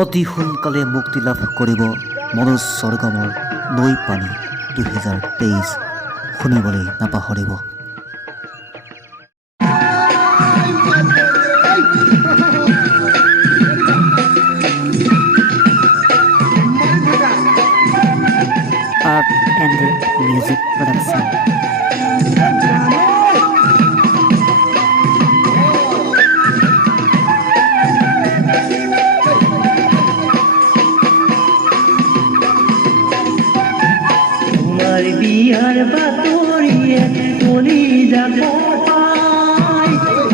অতি সোনকালে মুক্তি লাভ কৰিব মনোজ স্বৰ্গমৰ নৈ পানী 2023 শুনিবলৈ নাপাহৰিব। Art and Music Production. বিয়ার বাতরিয়ে কলিজা কোপাই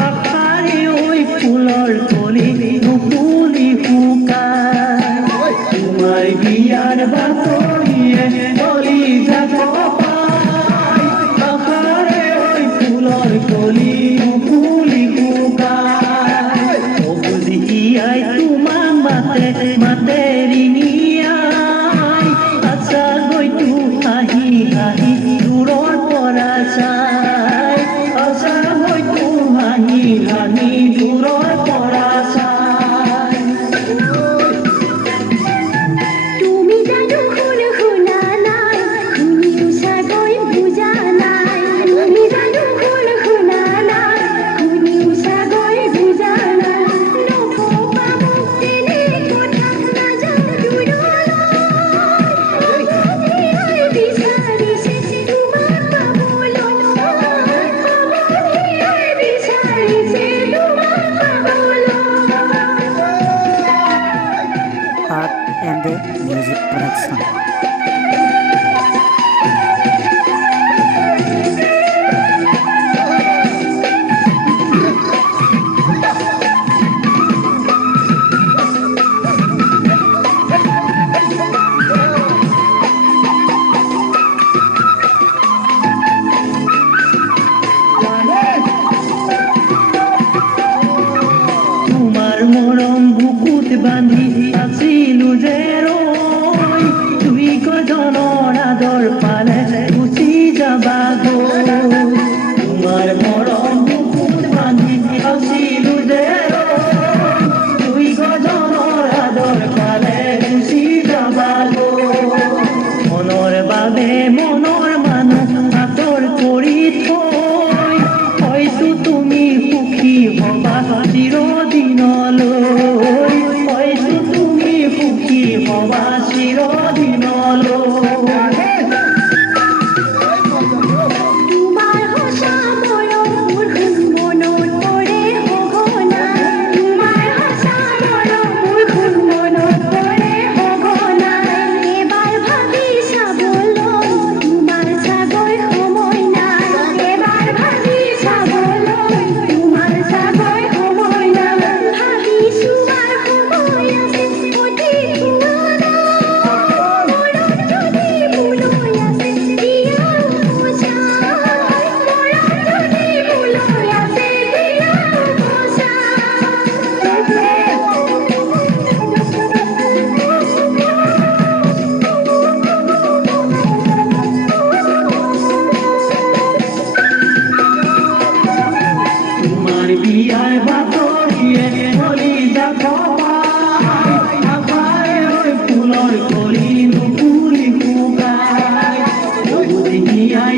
আকারে ওই ফুলর কলি নুপুলি ফুকায় তোমার বিয়ার বাতরিয়ে কলিজা কোপাই আকারে ওই ফুলর কলি নুপুলি ফুকায় ও বুঝিয়াই তোমা মাতে মাতে রিনিয়াই আচ্ছা গইতু হাহি হাহি দূৰৰ পৰা চাই আশা হয়তো হাঁহি হাঁহি দূৰৰ পৰা চাই তুমি জানো শুনা নাই শুনিও চাগৈ বুজা নাই তুমি জানো শুনা নাই শুনিও চাগৈ বুজা নাই নকবা মোক তেনে কথা নাযাওঁ দূৰলৈ বিচাৰিছে তোমাক পাবলৈ বিচাৰিছে তোমাক পাবলৈ Art and Music Production. তোমাৰ মৰম বুকুত বান্ধি আছিলো যে ৰৈ তুমি কজনৰ আদৰ পালে গুচি যাবা গৈ তোমাৰ মৰম বুকুত বান্ধি আছিলো যে ৰৈ তুমি কজনৰ আদৰ পালে গুচি যাবা গৈ মনৰ বাবে মনৰ মানুহ আঁতৰ কৰি থৈ হয়তো তুমি সুখী হবা চিৰদিনলৈ হয়তো তুমি সুখী হবা চিৰদিনলৈ তোমাৰ সঁচা মৰম মোৰ মনত পৰে সঘনাই তোমাৰ সঁচা মৰম মোৰ মনত পৰে সঘনাই এবাৰ ভাবি চাবলৈ তোমাৰ চাগৈ সময় নাই এবাৰ ভাবি চাবলৈ তোমাৰ চাগৈ সময় নাই ভাবিছো বাৰ সময় আছে অতি পুৰণা মনত যদি ভুলৈ আছে দিয়া উপচাই মনত যদি ভুলৈ আছে দিয়া তোমাৰ বিয়াৰ বাতৰিয়ে কলিজা কোপাই আকাৰে ওই ফুলৰ কলি নুপুলি ফুকাই বুঝিয়াই